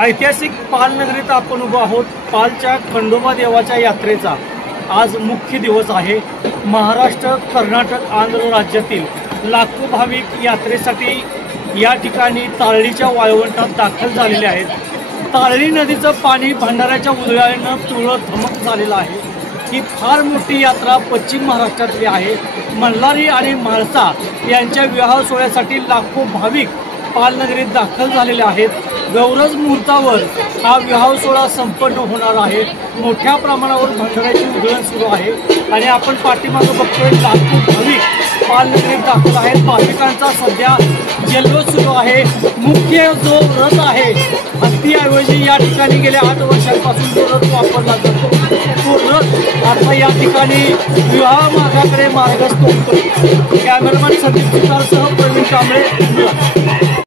ऐतिहासिक पालनगरीत आपण उभा आहोत। पालच्या खंडोबा देवाच्या यात्रेचा आज मुख्य दिवस आहे। महाराष्ट्र, कर्नाटक, आंध्र राज्यातील लाखो भाविक यात्रेसाठी या ठिकाणी तारळीच्या वाळवंटात दाखल झालेले आहेत। तारळी नदीचं पाणी भंडाऱ्याच्या उधळ्यानं तुरळक धमक झालेलं आहे। ही फार मोठी यात्रा पश्चिम महाराष्ट्रातली आहे। मल्हारी आणि म्हाळसा यांच्या विवाह सोहळ्यासाठी लाखो भाविक पालनगरीत दाखल झालेले आहेत। गौरज मुहूर्तावर हा विवाह सोहळा संपन्न होणार आहे। मोठ्या प्रमाणावर भंडाऱ्याची उधळण सुरू आहे आणि आपण पाठीमागे बघतोय लाखो भाविक पालनगरीत दाखल आहेत। भाविकांचा सध्या जल्लोष सुरू आहे। मुख्य जो रथ आहे हत्तीऐवजी या ठिकाणी गेल्या 8 वर्षांपासून जो रथ वापरला जातो तो रथ आता या ठिकाणी विवाह मार्गाकडे मार्गस्थ होतोय। कॅमेरामॅन संदीप सुतारसह प्रवीण कांबळे।